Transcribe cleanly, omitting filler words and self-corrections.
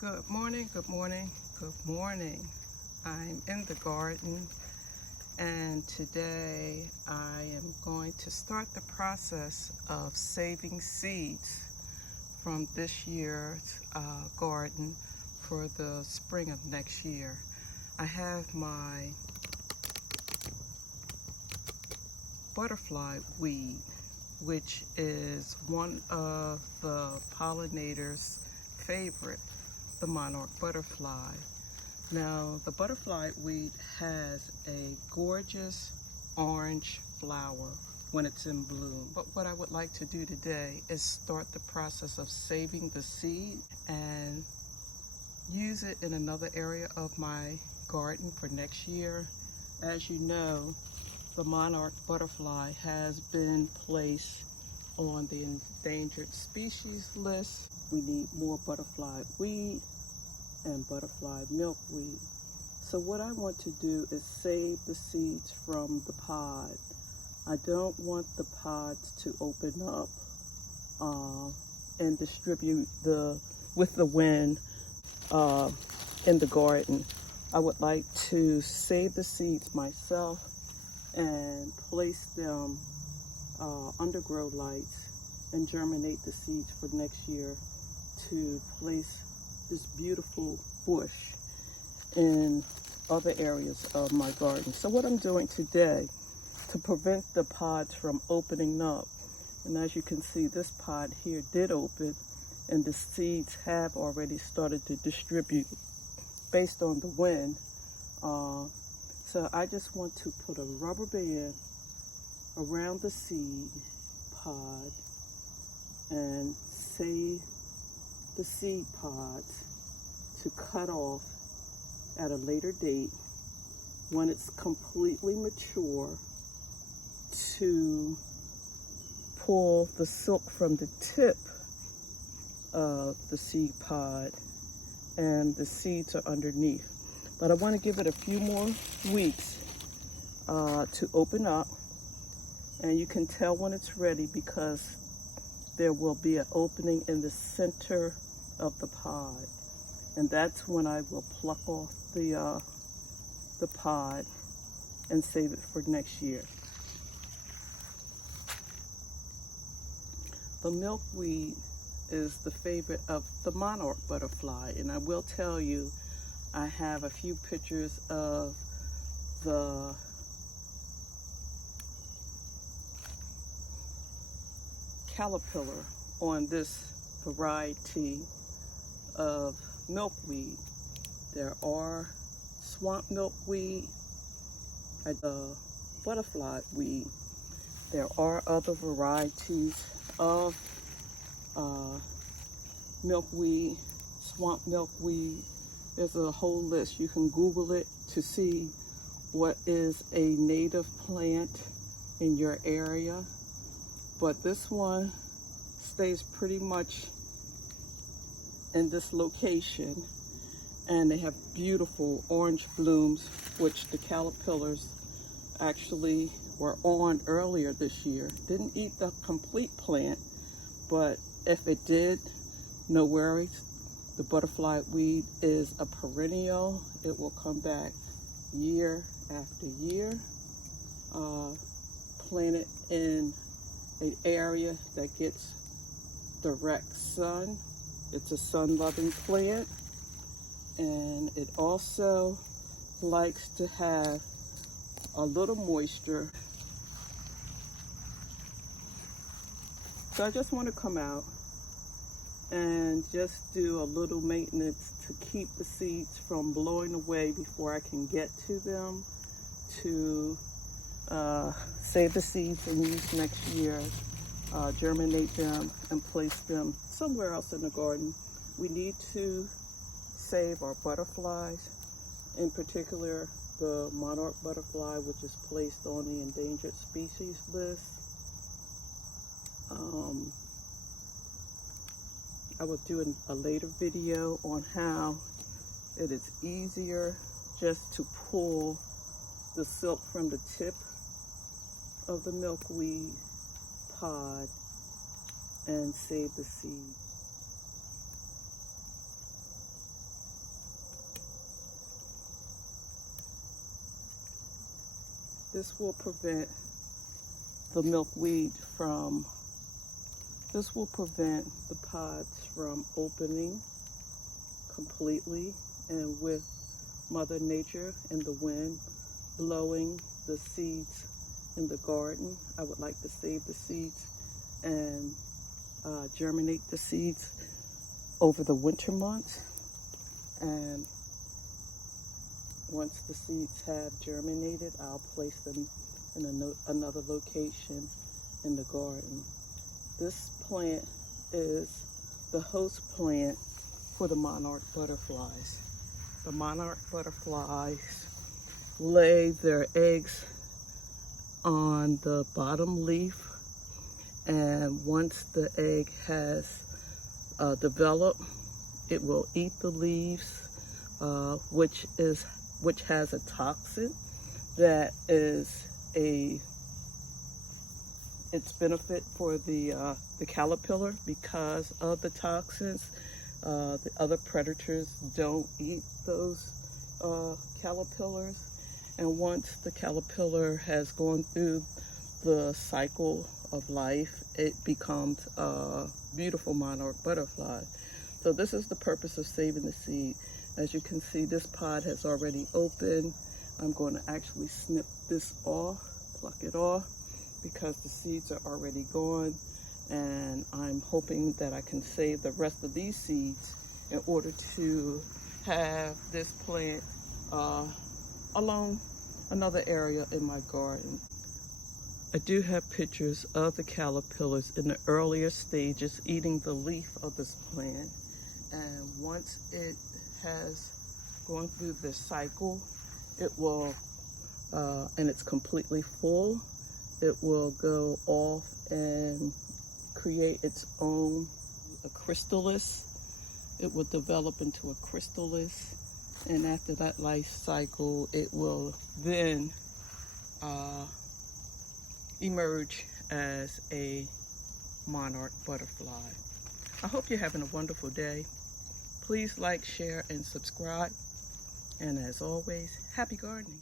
Good morning, good morning, good morning. I'm in the garden and today I am going to start the process of saving seeds from this year's garden for the spring of next year. I have my butterfly weed, which is one of the pollinators' favorite, the monarch butterfly. Now, the butterfly weed has a gorgeous orange flower when it's in bloom. But what I would like to do today is start the process of saving the seed and use it in another area of my garden for next year. As you know, the monarch butterfly has been placed on the endangered species list. We need more butterfly weed and butterfly milkweed. So what I want to do is save the seeds from the pod. I don't want the pods to open up and distribute with the wind in the garden. I would like to save the seeds myself and place them under grow lights and germinate the seeds for next year to place this beautiful bush in other areas of my garden. So what I'm doing today to prevent the pods from opening up, and as you can see, this pod here did open and the seeds have already started to distribute based on the wind. So I just want to put a rubber band around the seed pod and save the seed pods to cut off at a later date when it's completely mature, to pull the silk from the tip of the seed pod and the seeds are underneath. But I want to give it a few more weeks to open up, and you can tell when it's ready because there will be an opening in the center of the pod, and that's when I will pluck off the pod and save it for next year. The milkweed is the favorite of the monarch butterfly, and I will tell you, I have a few pictures of the caterpillar on this variety of milkweed. There are swamp milkweed, the butterfly weed. There are other varieties of milkweed, swamp milkweed. There's a whole list. You can Google it to see what is a native plant in your area. But this one stays pretty much in this location, and they have beautiful orange blooms, which the caterpillars actually were on earlier this year. Didn't eat the complete plant, but if it did, no worries. The butterfly weed is a perennial. It will come back year after year. Plant it in an area that gets direct sun. It's a sun-loving plant, and it also likes to have a little moisture. So I just want to come out and just do a little maintenance to keep the seeds from blowing away before I can get to them, to save the seeds and use next year, germinate them and place them somewhere else in the garden. We need to save our butterflies, in particular the monarch butterfly, which is placed on the endangered species list. I will do a later video on how it is easier just to pull the silk from the tip of the milkweed pod and save the seed. This will prevent the milkweed from, this will prevent the pods from opening completely, and with Mother Nature and the wind blowing the seeds in the garden, I would like to save the seeds and germinate the seeds over the winter months. And once the seeds have germinated, I'll place them in another location in the garden. This plant is the host plant for the monarch butterflies. The monarch butterflies lay their eggs on the bottom leaf, and once the egg has developed, it will eat the leaves, which has a toxin that is its benefit for the caterpillar. Because of the toxins, the other predators don't eat those caterpillars. And once the caterpillar has gone through the cycle of life, it becomes a beautiful monarch butterfly. So this is the purpose of saving the seed. As you can see, this pod has already opened. I'm going to actually snip this off, pluck it off, because the seeds are already gone. And I'm hoping that I can save the rest of these seeds in order to have this plant along another area in my garden. I do have pictures of the caterpillars in the earlier stages eating the leaf of this plant. And once it has gone through this cycle, it will, and it's completely full, it will go off and create its own chrysalis. It will develop into a chrysalis, and after that life cycle, it will then emerge as a monarch butterfly. I hope you're having a wonderful day. Please like, share, and subscribe. And as always, happy gardening.